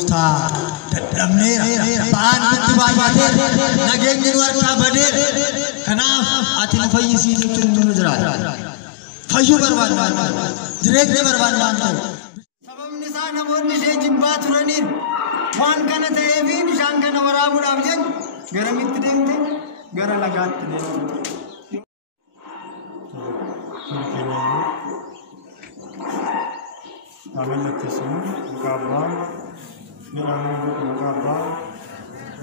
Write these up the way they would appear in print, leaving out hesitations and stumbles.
गोफ्ता दमनेरा बान बाबाते नगेंगे वर्षा बड़े कनाफ आतिन फयिसी चुंदु नजरा फयु बर्बाद direct बर्बाद नांतो सबम निशान बोल निशे जिब्बा तुरनीर वान कने तेवी निशान कने वराबु डाबजन गरमित देंगे गर लगात दे Amin latismu kabar niramu kabar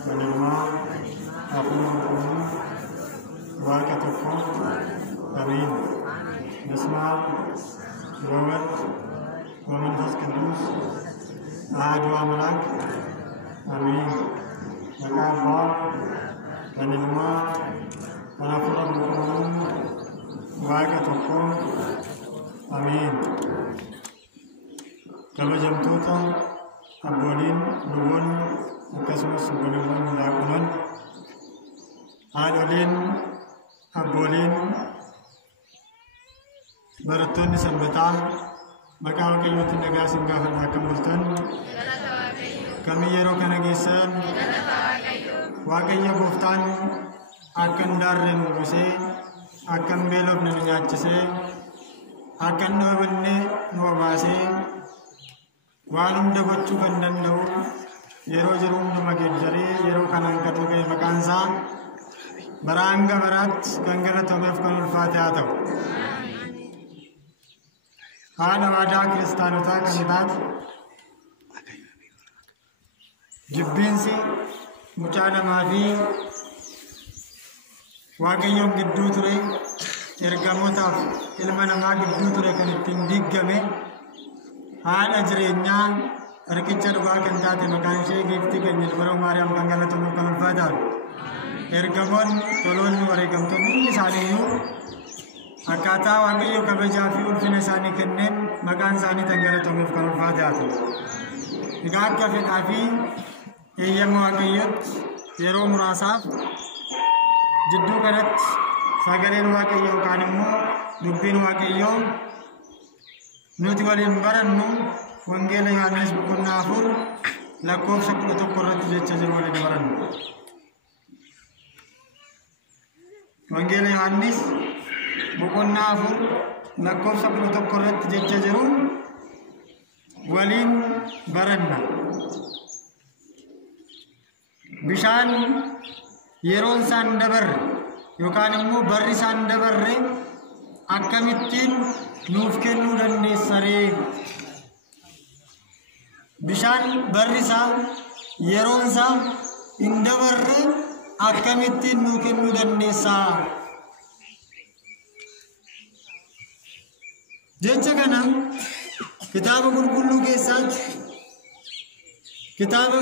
menerima aku mengumpulkan warakatukum amin bismillah wawat wamin kudus ahadu amalak amin kabar menerima aku mengumpulkan warakatukum amin kabajamtoota abbooliin luboon akkasumas obboloowwan daakuman haadholiin abbooliin barattoonni sanbataa maqaa waaqayyootiin nagaa isin gaafadha akkam bultan kamii yeroo kana geessan waaqayyo gooftaan akka hin daarre nu uwwisee akka hin beelofne nu nyaachisee akka hin dhoobanne nu obaasee waan hunda gochuu kan danda'u yeroo jiru hunduma geeddaree yeroo kanaan gad ga'e maqaan isaa bara hanga baraatti kan galatameef kan ulfaate haa ta'u. Haadha waadaa kiristaanotaa kan taate jibbiinsi mucaa namaa fi waaqayyoon gidduu ture ergamootaaf ilma namaa gidduu ture kan ittiin diggame haadha jireenyaa riqicha dhugaa kan taate maqaan ishee giiftii keenya dubaroo maariyaam kan galatamuuf kan ulfaataadha. Ergamoonni toloonni wareegamtoonni hundi isaaniiyyuu akkaataa waaqayyo kabajaa fi ulfina isaanii kenneen maqaan isaanii kan galatamuuf kan ulfaataadha. Egaa akka fedhaa fi eeyyama waaqayyootti yeroo muraasaaf jidduu kanatti sagaleen waaqayyoo yookaan immoo dubbiin waaqayyoo nuti waliin barannu wangeela Yohaannis boqonnaa 4 lakkoofsa 11 irratti jecha jiru waliin barannu. Wangeela Yohaannis boqonnaa 4 lakkoofsa 11 irratti jecha jiru waliin baranna. Bishaan yeroon isaan dabarre yookaan immoo barri isaan dabarre akkamittiin nuuf kennuu dandeessaree? Bishaan barri isaa yeroon isaa hin dabarre akkamittiin nuuf kennuu dandeessaa? Jecha kana kitaaba qulqulluu keessaatti kitaaba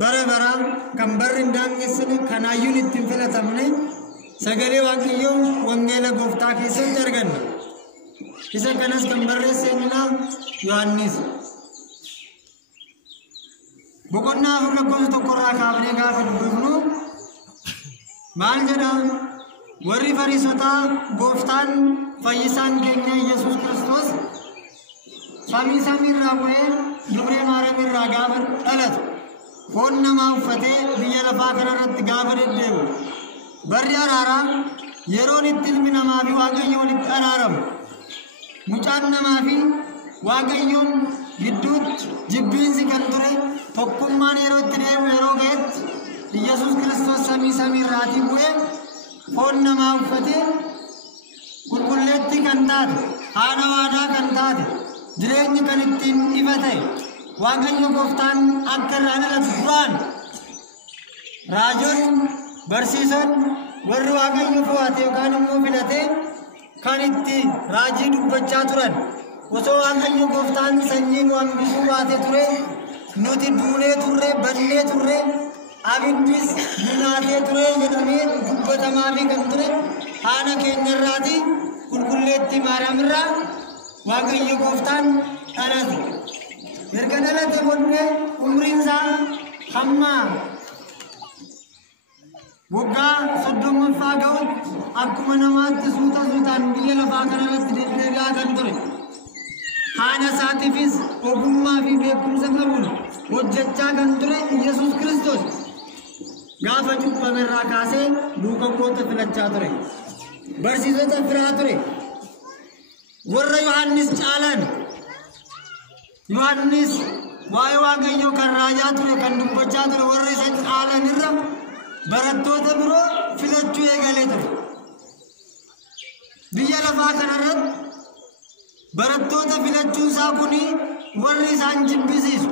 bara baraa kan barri hin daangessine kan hayyuun ittiin filatamne sagalee waaqayyoo wangeela gooftaa keessatti arganna. Isa kanas kan barreesse eenyudha? Yohaannis. Boqonnaa 4 lakkoofsa 1 irraa kaafnee gaafa dubbifnu maal jedha? Warri Fariisotaa gooftaan fayyisaan keenya Yesuus Kiristoos samiirraa bu'ee dubree Maariyaam irraa gaafa dhalatu foon namaa uffatee biyya lafaa kanarratti gaafa deddeebi'u barri araaraa yeroon itti ilmi namaa fi waaqayyo walitti araaramu mucaan namaa fi waaqayyoon gidduutti jibbiinsi kan ture tokkummaan yeroo itti deemu yeroo ga'etti Yesuus Kiristoos samiirraatii bu'ee foon namaa uffatee qulqulleettii kan taate haadha waadaa kan taate jireenyi kan ittiin ifa ta'e waaqayyo gooftaan akka irraa dhalatu duraan raajoonni barsiisan warri waaqayyo fo'ate yookaan immoo filate kan itti raajii dubbachaa turan osoo waaqayyo gooftaan sanyii nu hambisuu baate ture nuti duunee turre bannee turre abiddis nyaatee ture jedhamee dubbatamaa fi kan ture haadha keenyarraati qulqulleettii Maariyaam irraa waaqayyo gooftaan dhalate. Erga dhalate booddee umriin isaa hamma waggaa 30 ga'utti akkuma namaatti suutaan biyya lafaa kanarratti deddeebi'aa kan ture. Haadha isaatiifis ogummaa fi beekumsa qabuun hojjechaa kan ture Yesuus Kiristoos gaafa cubbamerraa kaasee duuka bu'oota filachaa ture. Barsiisota firaa ture. Warra Yohaannis caalan. Yohaannis waa'ee Waaqayyoo kan raajaa ture kan dubbachaa ture warra isa caalan irra barattoota biroo filachuu eegalee ture. Biyya lafaa kanarratti barattoota filachuun isaa kuni warri isaan jibbisiisu.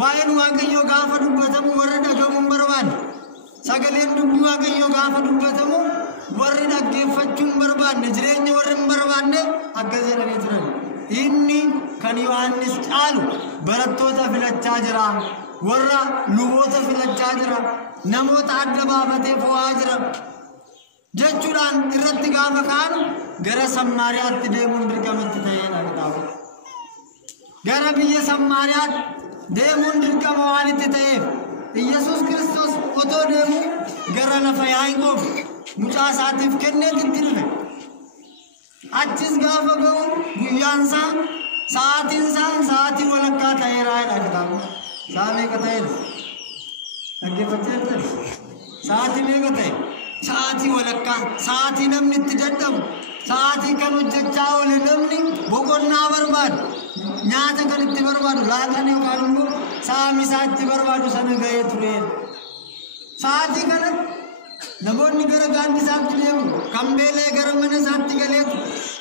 Waa'een Waaqayyoo gaafa dubbatamu warri dhagahuun barbaadu. Sagaleen dubbii Waaqayyoo gaafa dubbatamu warri dhaggeeffachuun barbaadne jireenya warri hin barbaadne akka jedhanii turan. Inni kan Yohaannis caalu barattoota filachaa jira. Warra luboota filachaa jira. Namoota adda baafatee fo'aa jira. Jechuudhaan irratti gaafa kaanu gara Samaariyaatti deemuun dirqamatti ta'eedha kitaaba. Gara biyya Samaariyaatti deemuun dirqama waan itti ta'eef Yesuus Kiristoos otoo deemu gara lafa Yaaqoob mucaa isaatiif kenneetti dhufe. Achis gaafa ga'u guyyaansaa sa'aatiin sa'aatii walakkaa ta'eeraadha kitaaba. Sa'a meeqa ta'eera? Dhaggeeffachaa jirtan? Sa'aatii meeqa ta'e? Sa'aatii walakkaa, sa'aatii namni itti dadhabu, sa'aatii kan hojjechaa oole namni boqonnaa barbaadu, nyaata kan itti barbaadu, laaqana yookaan immoo saamisaa itti barbaadu sana ga'ee ture. Sa'aatii kanatti namoonni gara gaaddisaatti deemu, kan beelee gara mana isaatti galeetu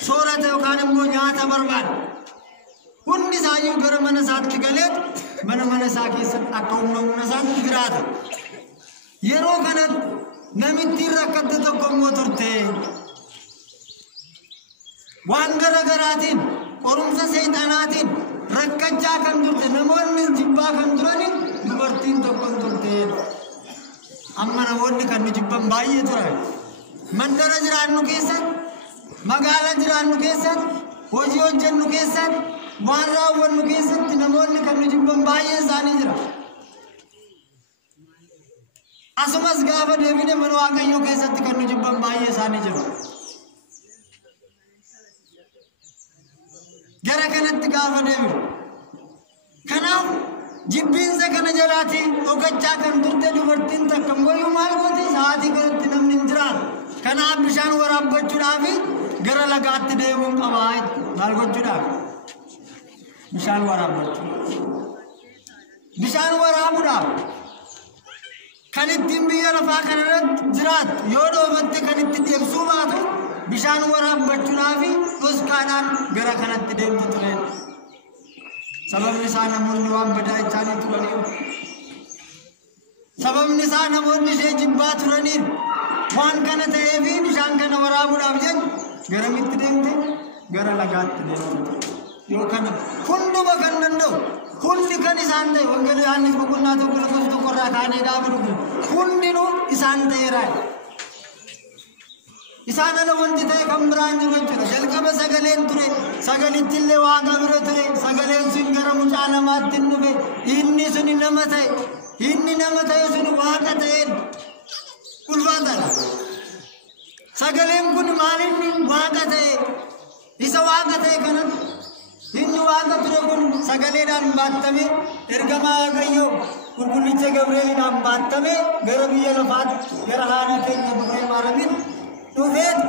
soorata yookaan immoo nyaata barbaadu. Hundi isaayyuu gara mana isaatti galeetu mana isaa keessatti akka humna isaatti jiraata. Yeroo kanatti namitti rakkate tokko immoo turte. Waan garaagaraatiin qorumsa seexanaatiin rakkachaa kan turte namoonni jibbaa kan turani dubartiin tokko turte. Amma namoonni kan jibban baay'ee turan. Mandara jiraannu keessatti, magaalaa jiraannu keessatti, hojii hojjennu keessatti, waan raawwannu keessatti namoonni kan jibban baay'ee isaanii jira. Asumas gaafa deebine mana Waaqayyoo keessatti kan jibban baay'ee isaanii jiru. Gara kanatti gaafa deebine. Kanaaf jibbiinsa kana jalaati dhokachaa kan turte dubartiin takka immoo maal goote sa'aatii kanatti namni hin jiraatu. Kanaaf bishaan waraabbachuudhaaf gara lagaatti deemuun qabaa. Maal gochuudhaaf? Bishaan waraabbachuudhaaf. Bishaan waraabuudhaaf. Kan ittiin biyya lafaa kanarratti jiraatu yoo dhoobatte kan itti deebisuu baatu bishaan waraabbachuudhaaf dhuskaadhaan gara kanatti deemtu ture. Sababni isaa namoonni waan badaa isaanii turaniif. Sababni isaa namoonni ishee jibbaa turaniif waan kana ta'eef bishaan kana waraabuudhaaf jecha garamitti deemte? Gara lagaatti deemte. Yoo kana hunduma kan danda'u hundi kan isaan ta'e wangeela Yohaannis boqonnaa tokko lakkoofsa tokkorraa kaanee gaafa dhufu hundinuu isaan ta'eera. Isaan ala wanti ta'e kan biraan jiru jechuudha. Jalqaba sagaleen ture, sagalitti illee Waaqa bira ture, sagaleen sun gara mucaa namaatti hin dhufe, inni suni nama ta'e, inni nama ta'e suni Waaqa ta'een ulfaatadha. Sagaleen kun maalinni Waaqa ta'e, isa Waaqa ta'e kanatti inni Waaqa ture kun sagaleedhaan baatame ergamaa Waaqayyoo qulqullicha Gabreeliidhaan baatame gara biyya lafaatti gara haadha keenya Dubree Maaramiin dhufeet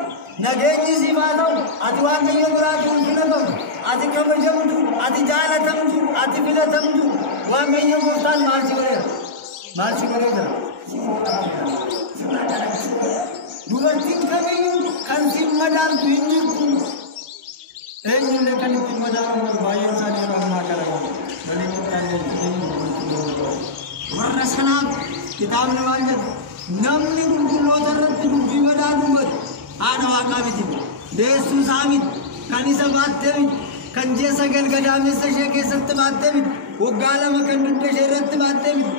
nageenyi siif haa ta'u ati Waaqayyo biraatti ulfina qabdu ati kabajamtu ati jaalatamtu ati filatamtu Waaqayyo gooftaan maal si godheera? Maal si godheera? Dubartiin kamiyyuu kan siif madaaltu hin jirtu. Eenyuun kan ittiin madaalu baay'een isaanii yeroo ammaa kana malee warra sanaaf kitaabni maal jedha? Namni qulqulloota irratti dubbii badaa dubbatu haadha Waaqaa miti, deessuu isaa miti, kan isa baattee miti, kan ji'a 9 gadaamessa ishee keessatti baattee miti, waggaa 2 kan dugda ishee irratti baattee miti.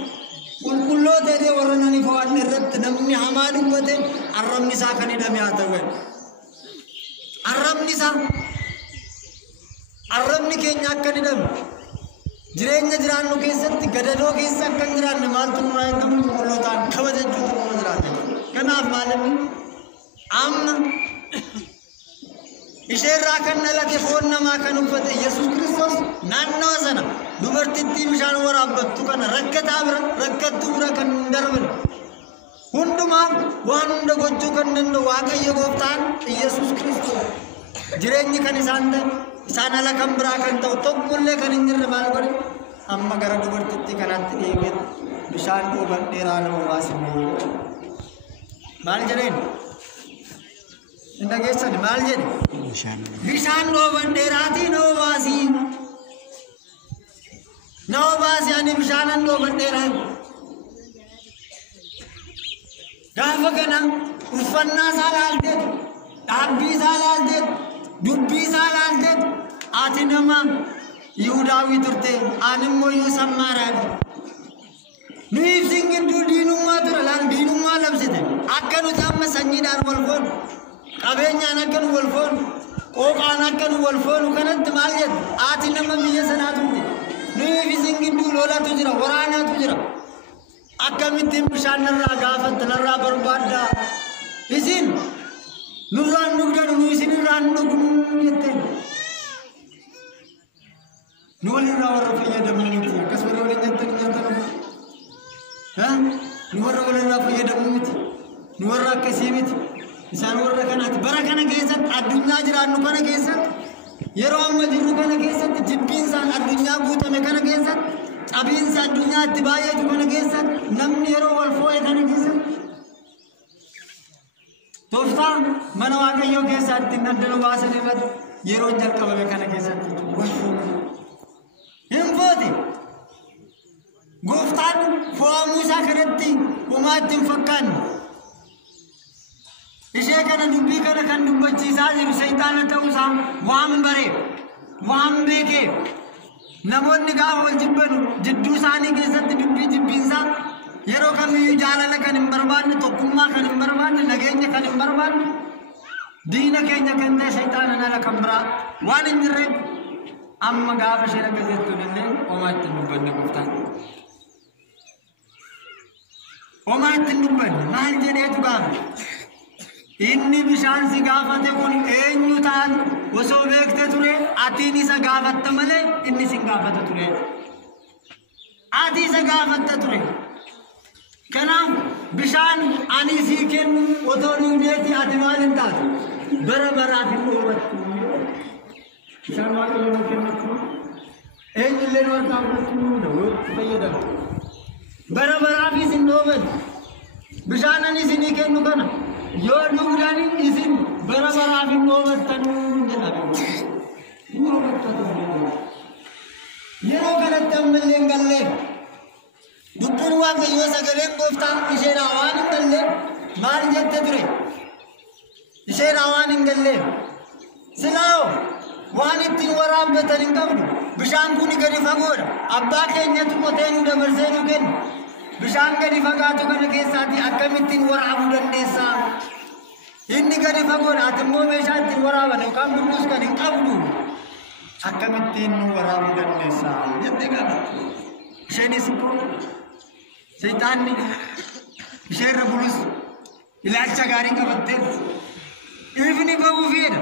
Qulqulloota jedhee warra nani fo'anne irratti namni hamaa dubbate arrabni isaa kan hidhame haa ta'u. Arrabni isaa arrabni keenya akka hidhamu jireenya jiraannu keessatti gadadoo keessa akka jiraanne maaltu nurraa eegamu qulqullootaan kabajachuutu nurra jiraata. Kanaaf maalinni amma isheerraa kan dhalate foon namaa kan uffate Yesuus Kiristoos naannoo sana dubartittii bishaan waraabbattu kana rakkataa bira rakkattuu bira kan darbine hundumaa waan hunda gochuu kan danda'u Waaqayyo Gooftaan Yesuus Kiristoos jireenyi kan isaan ta'e isaan ala kan biraa kan ta'u tokkollee kan hin jirre maal godhe amma gara dubartittii kanaatti dhiibee bishaan dhuuban dheeraa nama baasine maal jedheen hin dhageessani maal jedhe bishaan dhuuban dheeraatii nama baasi ani bishaanan dhuuban dheeraa gaafa kana uffannaa isaa laalteetu dhaabbii isaa laalteetu dubbii isaa laalteetu ati nama Yihudaawii turte ani immoo iyyuu Samaaraadha nu ibsin gidduu diinummaa ture laal diinummaa labsite akka nuti amma sanyiidhaan wal foonu qabeenyaan akka nu wal foonu qooqaan akka nu wal foonu kanatti maal jedhu ati nama biyya sanaa turte nu ibsin gidduu lolatu jira waraanaatu jira akkamittiin bishaan narraa gaafatta narraa barbaadda isin nurraan dhugdan nu isinirraan dhugnu jetteen nu walirraa warra fayyadamu miti akkas warra waliin jettan nu warra walirraa fayyadamu miti nu warra akkasii miti isaan warra kanaati bara kana keessatti addunyaa jiraannu kana keessatti yeroo amma jirru kana keessatti jibbiinsaan addunyaa guutame kana keessatti qabiinsa addunyaatti baay'eetu kana keessatti namni yeroo wal foo'e kana keessatti tooftaa mana Waaqayyoo keessatti naddala baasan irratti yeroo jalqabame kana keessatti wal foo'e hin foote Gooftaan fo'amuu isaa kanatti homaatti hin fakkaanne ishee kana dubbii kana kan dubbachiisaa jiru seexaana ta'uusaa waan baree waan beekee namoonni gaafa wal jibbanu jidduu isaanii keessatti dubbii jibbiinsaa yeroo kamiyyuu jaalala kan hin barbaanne tokkummaa kan hin barbaanne nageenya kan hin barbaanne diina keenya kan ta'e seexaana nala kan biraa waan hin jirreef amma gaafa isheen akkasittuu illee homaatti hin dubbanne Gooftaan homaatti hin dubbanne maal jedheetu gaafa inni bishaan si gaafate kun eenyu ta'an osoo beekte ture atiin isa gaafatta malee inni si gaafata ture ati isa gaafatta ture kanaaf bishaan ani sii kennu otoo dhugdeeti ati maal hin taatu bara baraaf hin dhoowwattu bishaan Waaqayyo kennachu eenyullee nu harkaa fudhachuu danda'u fayyadamu bara baraafis hin dhoowwattu bishaan ani isinii kennu kana yoo dhugdani isin bara baraaf hin dhoowwattanuu jedhame yeroo kanatti ammallee hin galle dubbiin Waaqayyoo sagaleen Gooftaan isheen waan hin galle maal jette ture isheen waan hin galle silaa waan ittiin waraabatan hin qabdu bishaan kun gadi fagoodha abbaa keenyatu qotee nu dabarsee nu kenna bishaan gadi fagaatu kana keessaati akkamittiin waraabuu dandeessaa inni gadi fagoodha ati immoo meeshaa ittiin waraaban yookaan bulluus kan hin qabdu akkamittiin nu waraabuu dandeessaa jettee gaafatti isheenis seexaanni isheerra bulus ilaalcha gaarii qabattee ifni bahuu fedha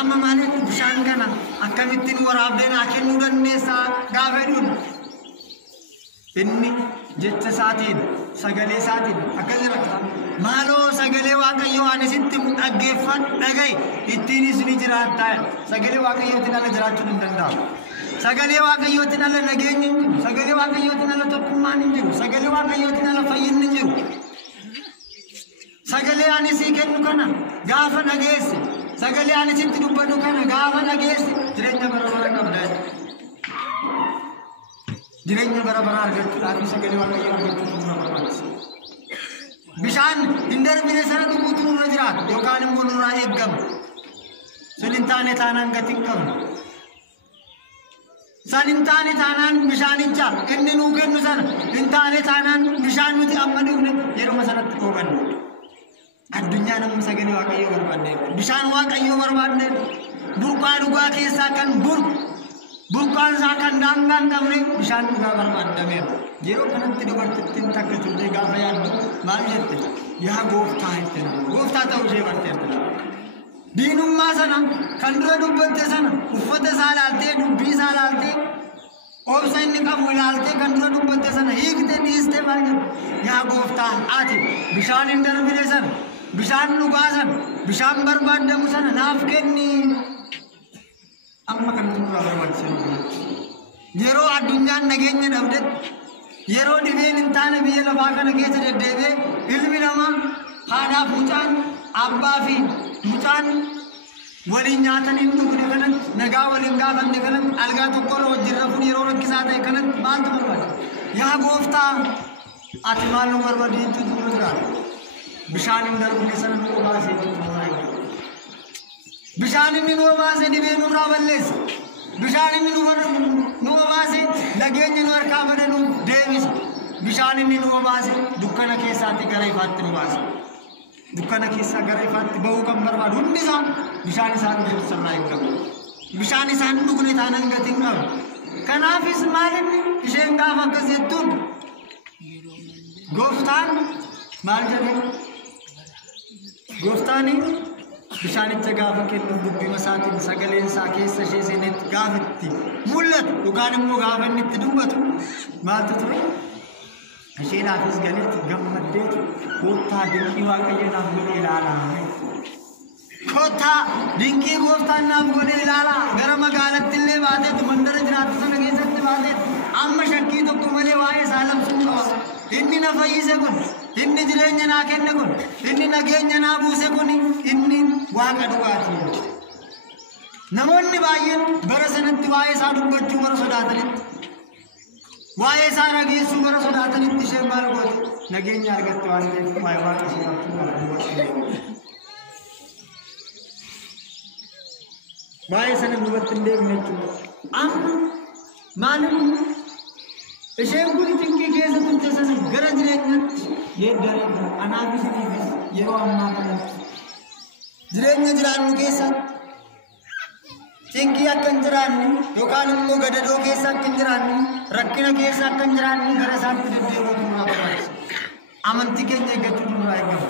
amma maaliif bishaan kana akkamittiin waraabdee naa kennuu dandeessaa gaafa jedhuun inni jecha isaatiin sagalee isaatiin akkas jira maaloo sagalee Waaqayyoo ani sitti dhaggeeffadhu dhaga'i ittiinis ni jiraattaa sagalee Waaqayyootiin ala jiraachuu hin danda'amu sagalee Waaqayyootiin ala nageenyi hin jiru sagalee Waaqayyootiin ala tokkummaan hin jiru sagalee Waaqayyootiin ala fayyinni hin jiru sagalee ani sii kennu kana gaafa dhageesse sagalee ani sitti dubbadhu kana gaafa dhageesse jireenya bara bara qabda jireenya bara bara argachuudhaaf sagalee Waaqayyoo argachuutu nurra barbaachisa bishaan hin darbine sana dhuguutu nurra jiraata yookaan immoo nurraa eeggama sun hin taane taanaan gati hin qabnu san hin taane taanaan bishaanicha inni nuu kennu sana hin taane taanaan bishaan nuti amma dhugne yeruma sanatti dhoobanna addunyaa namni sagalee Waaqayyoo barbaadne bishaan Waaqayyoo barbaadne burqaa dhugaa keessaa kan burqaan isaa kan daangaa hin qabne bishaan dhugaa barbaadameera yeroo kanatti dubartittiin takka turtee gaafa yaaddu maal jette yaa gooftaa jette gooftaa ta'uu ishee barteerti diinummaa sana kan dura dubbatte sana uffata isaa ilaaltee dubbii isaa ilaaltee obsa inni qabu ilaaltee kan dura dubbatte sana hiiktee dhiistee maal jedhu yaa gooftaa ati bishaan hin darbine sana bishaan dhugaa sana bishaan barbaadamu sana naaf kenni. Amma kan nurraa barbaachisan yeroo addunyaan nageenya dhabdetti yeroo dhibeen hin taane biyya lafaa kana keessa deddeebi'ee ilmi namaa haadhaaf mucaan abbaa fi mucaan waliin nyaatanii dhugune kanatti nagaa waliin gaafanne kanatti algaa tokkorra wajjin rafuun yeroo rakkisaa ta'e kanatti maaltu barbaada? Yaa gooftaa ati maal nu barbaaddeetu nu jiraata? Bishaan hin darbine sana nu obaasee bishaan inni nu obaase dhibee nurraa balleessa. Bishaan inni nu obaase nageenya nu harkaa bade nu deebisa. Bishaan inni nu obaase dukkana keessaatti gara ifaatti nu baasa. Dukkana keessaa gara ifaatti bahuu kan barbaadu hundi isaa bishaan isaan dhugu sirraa hin qabu. Bishaan isaan dhugne taanaan gatii hin qabu. Kanaafis maalinni isheen gaafa akkas jettuun gooftaan maal jedhee gooftaanii bishaanicha gaafa kennuuf dubbii masaatiin sagaleen isaa keessa ishee seenetti gaafa itti mul'atu yookaan immoo gaafa inni itti dubbatu maaltu ture? Isheenaafis galeetti gammaddeetu koottaa dinqii waaqayyo naaf godhee ilaalaa. Koottaa dinqii gooftaan naaf godhee ilaalaa. Gara magaalatti illee baateetu mandara jiraattu sana keessatti baateetu amma shakkii tokko malee waa'ee isaa labsuun qaba. Inni na fayyise kun, inni jireenya naa kenne kun, inni nageenya naa buuse kun, inni waaqa dhugaatii. Namoonni baay'een bara sanatti waa'ee isaa dubbachuu bara sodaatanitti. Waa'ee isaa rageessuu bara sodaatanitti isheen maal goote? Nageenya argatte waan ta'eef waa'ee waaqa sodaachuu waa'ee sana dubbatti hin deemne jechuudha. Amma maalimni isheen kun dinqii keessa turte sana gara jireenyaatti geeddareedha. Anaafis aniifis yeroo ammaa kanatti jireenya jiraannu keessatti dinqii akka hin jiraanne yookaan immoo gadadoo keessa akka hin jiraanne rakkina keessa akka hin jiraanne gara isaatti deddeebi'uutu nurraa barbaachisa. Amantii keenya eeggachuutu nurraa eegama.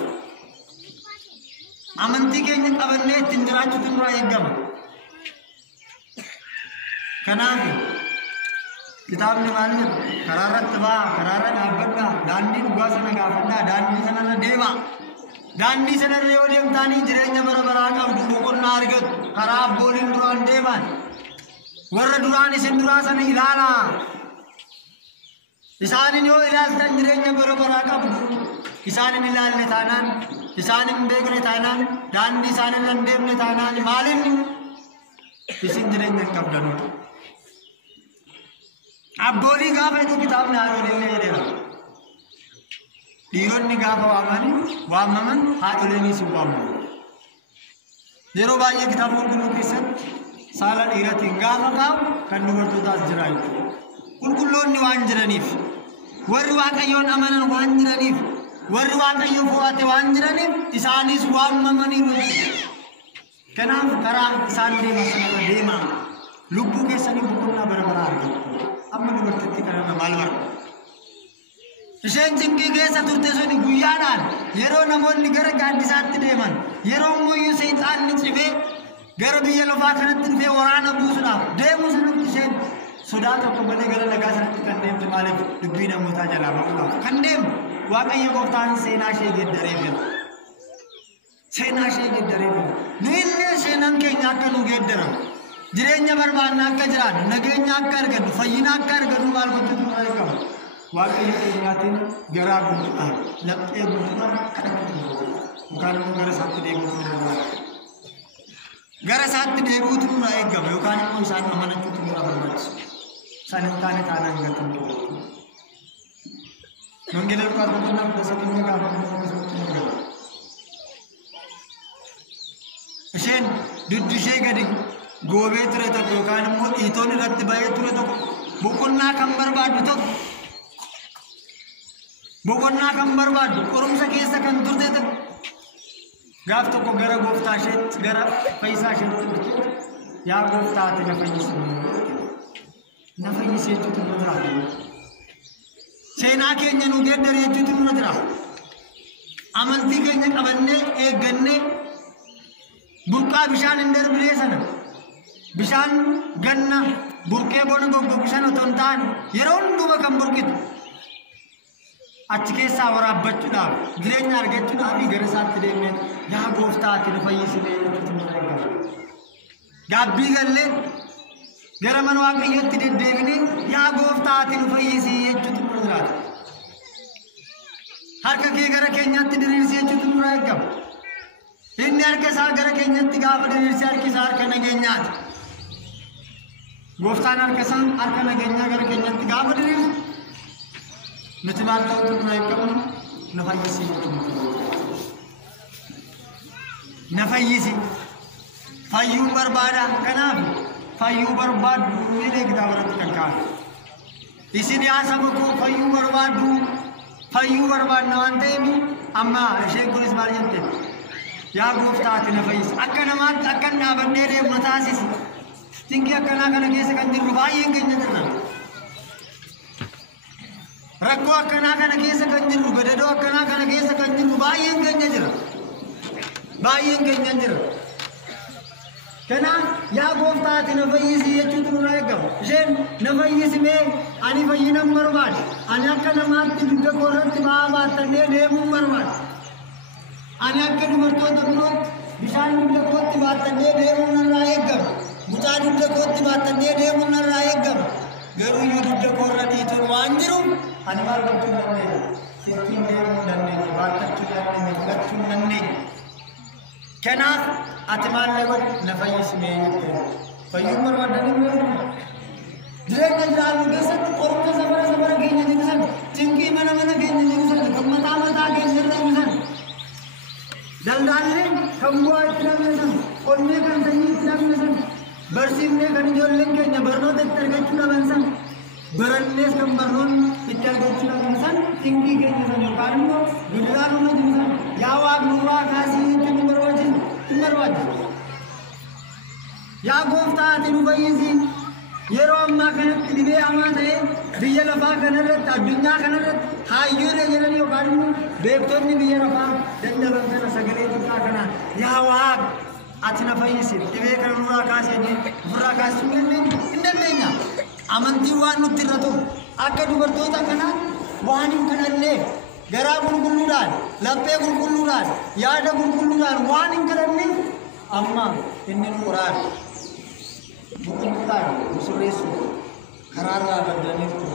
Amantii keenya qabannee ittiin jiraachuutu nurraa eegama. Kanaaf kitaabni maal jedhu karaa irratti ba'aa, karaa irra dhaabbadhaa, daandii dhugaa sana gaafadhaa, daandii sanarra deemaa. Daandii sanarra yoo deemtaanii jireenya bara baraa qabdu boqonnaa argattu. Karaa abbooliin duraan deeman warra duraan isin duraa sana ilaalaa. Isaanin yoo ilaaltan jireenya bara baraa qabdu. Isaanin ilaalle taanaan, isaanin beekne taanaan, daandii isaanin hin deemne taanaan maalinni isin jireenya hin qabdanu. Abboolii gaafa jedhu kitaabni haadholillee jedheera. Dhiironni gaafa waamaman haadholeenis hin waamamu. Yeroo baay'ee kitaaba qulqulluu keessatti saala dhiiratiin gaafa kaa'u kan dubartootaas jira jechuudha. Qulqulloonni waan jiraniif, warri waaqayyoon amanan waan jiraniif, warri waaqayyoon fo'ate waan jiraniif isaanis waamamaniiru. Kanaaf karaa isaan deeman sanarra deemaa. Lubbuu keessanii boqonnaa bara baraa argattu. Amma dubartittii kanarra maal barbaadu? Isheen dinqii keessa turte suni guyyaadhaan yeroo namoonni gara gaaddisaatti deeman yeroo immoo seexaanni cibee gara biyya lafaa kanatti dhufee waraana buusuudhaaf deemu sanatti isheen sodaa tokko malee gara nagaa sanatti kan deemte maaliif dubbii namootaa jalaa bahuudhaaf kan deemu waaqayyo gooftaan seenaa ishee geeddaree jira. Seenaa ishee geeddaree jira. Nu illee seenaan keenya akka nu geeddaramu jireenya barbaanna akka jiraannu nageenya akka argannu fayyina akka argannu maal gochuutu nurraa eegama. Waaqayyo keenyaatiin garaa guutuudhaan laphee guutuudhaan kadhachuu yookaan immoo gara isaatti deebi'uutu nurraa gara isaatti deebi'uutu nurraa eegama yookaan immoo isaan amanachuutu nurraa barbaachisa. Isaan hin taane taanaan gatan qabu. Wangeela Luqaas boqonnaa 13 gaafa akkasumatti argama. Isheen duddi ishee gadi goobee ture tokko yookaan immoo dhiitoon irratti ba'ee ture tokko boqonnaa kan barbaadu tokko boqonnaa kan barbaadu qorumsa keessa kan turte tokko gaaf tokko gara gooftaa isheetti gara fayyisaa isheetti dhufte yaa gooftaa ati na fayyisi jechuutu nu jira. Seenaa keenya nu geeddare jechuutu nu jira. Amantii keenya qabannee eeggannee burqaa bishaan hin darbine sana bishaan ganna burqee bona goggogisan otoo hin taane yeroo hundumaa kan burqitu achi keessaa waraabbachuudhaaf jireenya argachuudhaaf gara isaatti deemnee yaa gooftaa ati nu fayyisitee jechuutu nu eeggata. Gaabbii gallee gara mana waaqayyootti deddeebinee yaa gooftaa ati nu fayyisii jechuutu nu jiraata. Harka kee gara keenyatti diriirsii jechuutu nu eeggama. Inni harka isaa gara keenyatti gaafa diriirsee harki isaa harka nageenyaati. Gooftaan harka isaa harka nageenyaa gara keenyatti gaafa diriirse nuti maal ta'utu nu eeggamu na fayyisii jechuudha. Na fayyisi fayyuu barbaada kanaaf fayyuu barbaaddu jedhee kitaaba irratti kan kaa'e. Isin yaa saba koo fayyuu barbaaddu fayyuu barbaadna waan ta'eef amma isheen kunis maal jette yaa gooftaa ati na fayyisi akka namaatti akka dhaabannee deemnu taasisi. Tinki akkanaa kana keessa kan jirru baay'een keenya jirra. Rakkoo akkanaa kana keessa kan jirru gadadoo akkanaa kana keessa kan jirru baay'een keenya jira. Baay'een keenya jira. Kanaaf yaa gooftaa ati na fayyisi jechuutu nurraa eegama. Isheen na fayyisi mee ani fayyinan barbaade. Ani akka namaatti dugda koo irratti ba'aa baatannee deemuun barbaade. Ani akka dubartoota birootti bishaan dugda kootti baatannee deemuun narraa eegama. Mucaa dugda kootti baatannee deemuun narraa eegama. Garuu iyyuu dugda koo irra dhiituun waan jiru ani maal gochuu dandeenya? Sittiin deemuu dandeenya, baatachuu dandeenya, fudhachuu dandeenya. Kanaaf ati maal na godhi na fayyisii jettee fayyuun barbaadanii beekama. Jireenya jiraannu keessatti qormaata sabara keenya jirusan cinqii mana keenya jirusan kan mataa keenya irra jirusan daldaalleen kan bu'aa itti dhabne san qonnee kan sanyii itti dhabne san barsiifnee kan ijoolleen keenya barnoota itti argachuu dhaban san barannees kan barnoonni itti argachuu dhaban san cinqii keenya san yookaan immoo gidiraan humna jiru san yaa waaqni waa kaasii jechuun nu barbaachisu hin barbaachisu. Yaa gooftaa ati nu fayyisii yeroo ammaa kanatti dhibee hamaa ta'e biyya lafaa kanarratti addunyaa kanarratti hayyuudha jedhanii yookaan immoo beektonni biyya lafaa dadhaban kana sagalee guddaa kanaan yaa waaqa ati na fayyisi dhibee kana nurraa kaasee nurraa kaasuu hin dandeenya. Amantiin waan nutti irra ta'u akka dubartoota kanaa waan hin kadhannee garaa qulqulluudhaan laphee qulqulluudhaan yaada qulqulluudhaan waan hin kadhanneef amma inni nu qoraadha. Bukultaan musurreessu karaarraa baddaniirtu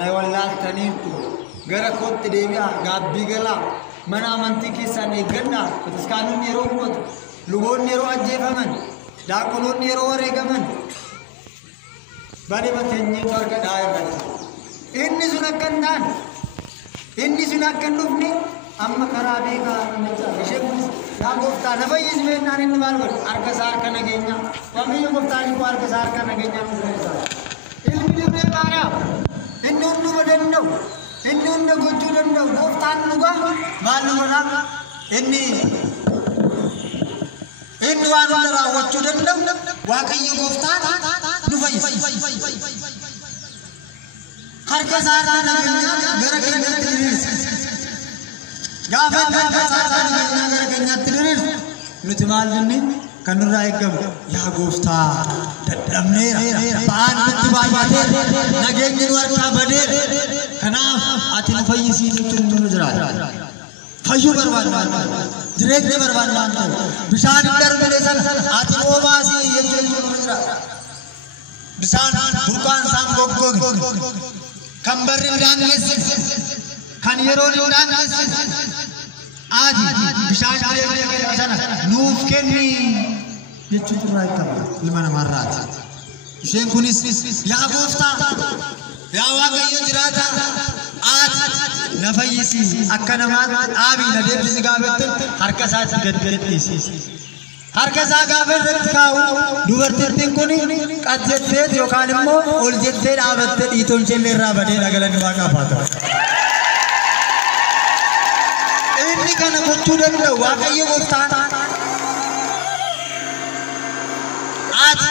na wallaaltaniirtu gara kootti deebi'aa gaabbii galaa mana amantii keessaan eeggadhaa. Bataskaanonni yeroo gubatu luboonni yeroo ajjeefaman daaqonoonni yeroo wareegaman bari bateenyeetu argadhaa irratti inni sun akka hin taane inni sun akka hin dhufne amma karaa beekaa isheen kunis yaa gooftaa na fayyisi beeknaan inni maal godhe harka isaa harka nageenyaa waaqayyo gooftaan immoo harka isaa harka nageenyaa nu fudhata. Ilmi Dirree Maariyaam inni hunduma danda'u inni hunda gochuu danda'u gooftaan dhugaa maal nu godhaa inni waan hunda raawwachuu danda'u waaqayyo gooftaan nu fayyisa. Harka isaa harka nageenyaa gara keenyatti diriirsa. Gaafa harka isaa harka nageenyaa gara keenyatti diriirsa nuti maal jennee kan nurraa eeggamu yaa gooftaa dadhabneera ba'aan nutti baay'ateera nageenyi nu harkaa badeera kanaaf ati nu fayyisii jechuun nu jiraata. Fayyuu barbaadna jireenya barbaadna bishaan hin darbine sana ati nu obaasii jechuun nu jiraata. Bishaan burqaan isaan goggoge kan barri hin daangesse kan yeroon hin daangesse ati bishaan deemnee sana nuuf kenni jechuutu irraa eegama ilma namaarraati. Isheen kunis yaa gooftaa yaa waaqayyo jiraata ati na fayyisi akka namaatti dhaabii na deebisi gaafette harka isaatti gad gadhiisi. Harka isaa gaafa irratti kaa'u dubartittiin kun qad jettee yookaan immoo ol jettee dhaabattee dhiitoon ishee irraa badee dhagalan waaqaaf haa ta'u. Inni kana gochuu danda'u waaqayyo gooftaan ati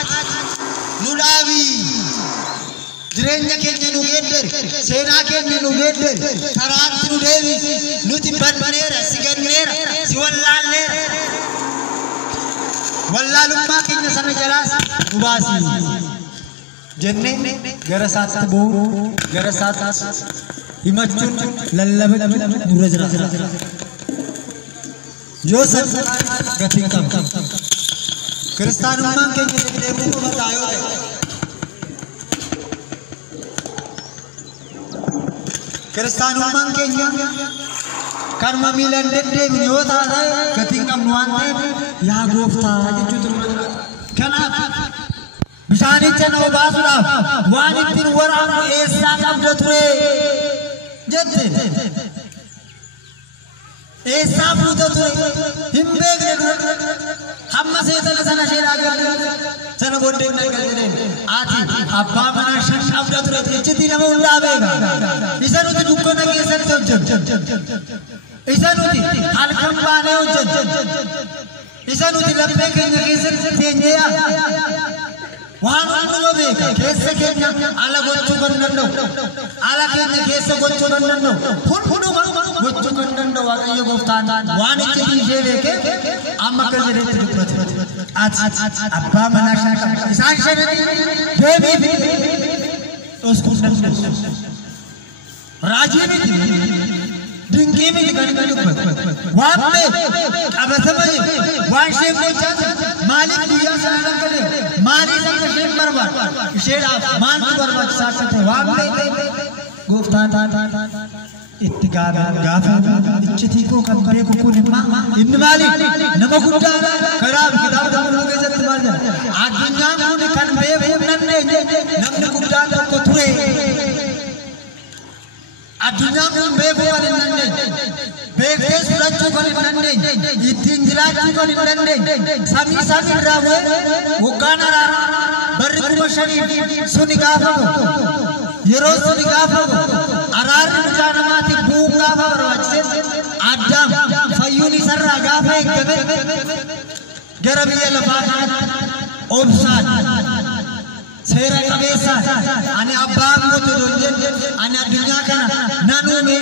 nu dhaabii jireenya keenya nu geeddari seenaa keenya nu geeddari karaatti nu deebisi nuti badneera si ganneera si wallaalleera wallaalummaa keenya sana jalaas nu baasi jennee gara isaatti boo'uu gara isaatti himachuun lallabachuun nurra jira. yoo san gatii qabdu kiristaanummaan keenya deemuu qofataa yoo ta'e kiristaanummaan keenya karma miilan deddeebine yoo taate gatii qabnu waan ta'eef yaa gooftaa jechuutu kanaaf bishaanicha nama baasuudhaaf waan ittiin waraabnu eessaa qabda ture jette eessaa fuuta ture hin beekne hamma seetana sana sheedhaa galte sana booddee galcheen ati abbaa manaa shan qabda ture iccitii nama hundaa beeka isa nuti dukkana keessatti hojjennu isa nuti halkan baanee hojjennu isa nuti laphee keenya keessatti teenyee waan hunduma beeka keessa keenya ala gochuu kan danda'u ala keenya keessa gochuu kan danda'u hunduma gochuu kan danda'u waaqayyo gooftaan waan itti ishee beeke amma akka jedhetti dubbatu ati abbaa manaa shan qabda isaan shananii deebii dhoskuun danda'u raajii miti dinqii miti kan inni dubbatu waan beeku qabatama waan isheen gochaa maaliif guyyaa sana dhangalee maaliif akka isheen barbaadu isheedhaaf maaltu barbaachisaa akka ta'e waan beeku gooftaan itti gaafa iccitii koo kan beeku kun inni maaliif nama guddaa kanaaf kitaaba qulqulluu keessatti maal jedha addunyaan kun kan beekuu hin dandeenye namni guddaan tokko ture addunyaan kun beekuu kan hin dandeenye beektee fudhachuu kan hin dandeenye ittiin jiraachuu kan hin dandeenye samii irraa bu'ee waggaan araaraa barri 5,000 suni gaafamu yeroo suni gaafamu araarri mucaa namaatiif bu'uu gaafa barbaachise addaam fayyuun isarraa gaafa eeggame gara biyya lafaa kanatti obsaan seera qabeessaan ani abbaan mootu donjeen ani addunyaa kana nan uume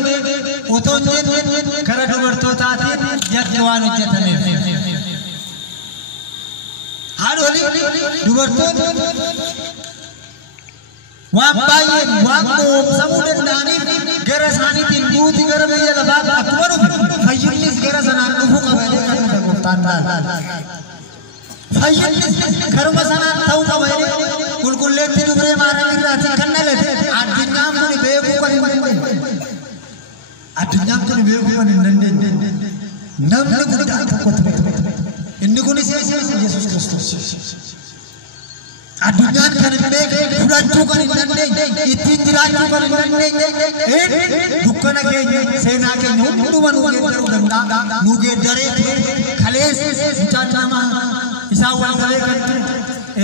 otoo hin jenne gara dubartootaatiin yakki waan hojjetameef haadholii dubartoonni waan baay'een waan qoomsamuu danda'aniif gara isaaniitiin duuti gara biyya lafaa akkuma dhufe fayyinnis gara sanaan dhufuu qabalee kan dhufe gooftaan fayyinnis karuma sanaan ta'uu qabalee qulqulleetti dubree maaranii irraatiin kan dhalate addunyaan kun beekuu kan hin dandeenye addunyaan kun beekuu kan hin dandeenye namni guddaan tokko ture inni kunis Yesuus Kiristoos addunyaan kan hin beekne fudhachuu kan hin dandeenye ittiin jiraachuu kan hin dandeenye dukkana keenya seenaa keenya hunduma nuu geeddaruu danda'a nuu geeddaree kalees mucaan namaa isaan wallabee kan ture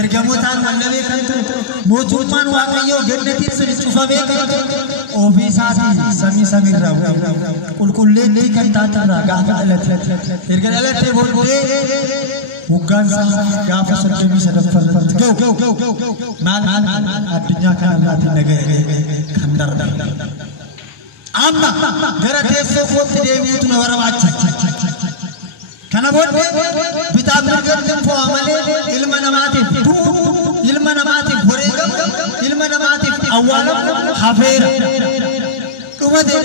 ergamootaan wallabee kan ture mootummaan waaqayyoo gannatiin sun cufamee kan ture ofii isaatiin samii irraa bu'ee qulqulleettii kan taate irraa gaafa dhalate erga dhalatee booddee waggaan gaafa 37 ga'u maal addunyaa kanarraatiin nagahee kan darbe amma gara teessoo kootti deebi'uutu na barbaachisa kana booddee bitaa mirgaan fo'aa malee ilma namaatiif ilma namaatiif wareegamu ilma namaatiif awwaalamu hafeera dhumatee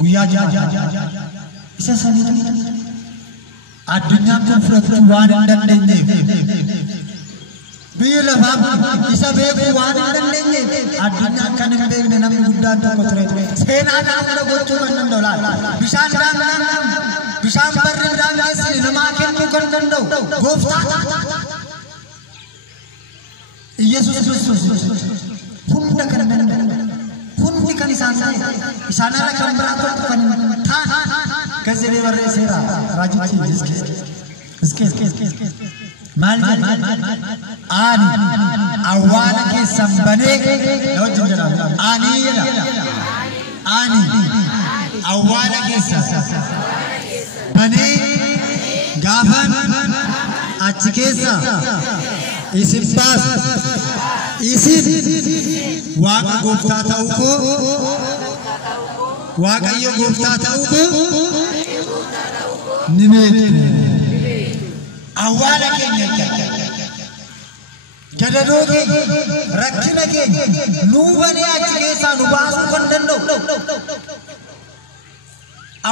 guyyaa ja'a isa saniitu addunyaan kun fudhachuu waan hin dandeenyeef biyya lafaa isa beekuu waan hin dandeenyeef addunyaan kan hin beekne namni guddaan tokko ture seenaa naannoo gochuu kan danda'u laata bishaan barri daangeessine namaa kennuu kan danda'u gooftaa Yesuus Kiristoos hunda kan danda'u hundi kan isaan ala kan biraa tokko kan ta'an ከዚህ በረሰራ ራጅቲ እስኪ ማል አኒ አዋላ ከሰምበኔ ለወጅ አኒ አዋላ ከሰ በኔ ጋፋን አቺ ከሰ ኢሲባስ ኢሲ ዋቅ ጎፍታ ታውቆ waaqayyo gooftaa ta'uu nimeet awwaala keenya gadadoo keenya rakkina keenya nuu banee achi keessaa nu baasuu kan danda'u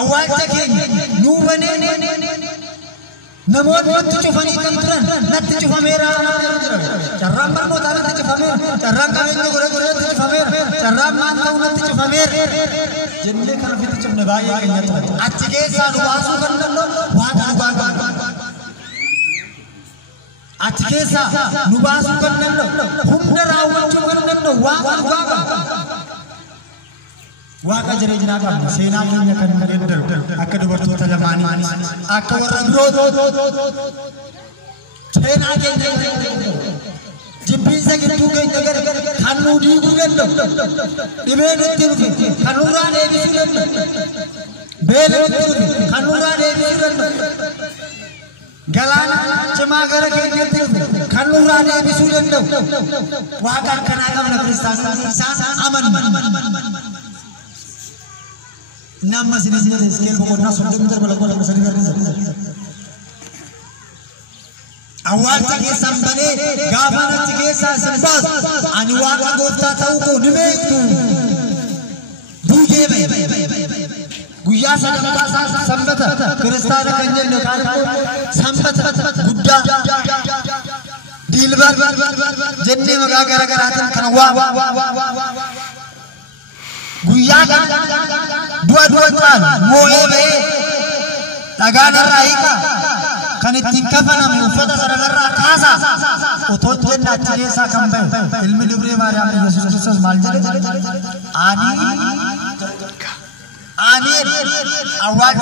awwaalcha keenya nuu banee namoonni wanti cufanii kan turan natti cufameera carraan barnootaa natti cufameera carraan qabeenya godhatu natti cufameera carraan maan ta'uu natti cufameera jennee kana fitti cufne baay'ee keenyatti achi keessaa nu baasuu kan danda'u waaqa dhugaa qaba achi keessaa nu baasuu kan danda'u humna raawwachuu kan danda'u waaqa dhugaa qaba waaqa jireenyaa qabna seenaa keenya kan gaddaru akka dubartoota lamaanii akka warra biroo seenaa keenya jibbiinsa gidduu keenya gara kan nu diiguu danda'u dhibee nutti dhufe kan nurraa deebisuu danda'u beela nutti dhufe kan nurraa deebisuu danda'u galaana cimaa gara keenyatti dhufe kan nurraa deebisuu danda'u waaqa akkanaa qabna kiristaanonni isaan amanan nama sini sekali pokoknya sudah kita berlakukan sama sekali. Awal cakap sambane, gafana cakap sambas, aniwak agota tahu ko nimetu. Buje be, guya sadaka sambata, Kristan kanjen lokal ko sambata, Buddha, dilbar, jenne maga gara-gara hatan kanwa. Guya dua-dua kan moe be tagana raika kan itinka fana me ufata sarara kasa oton jenna chilesa kambe ilmi libre mariam yesus kristus maljare ani awal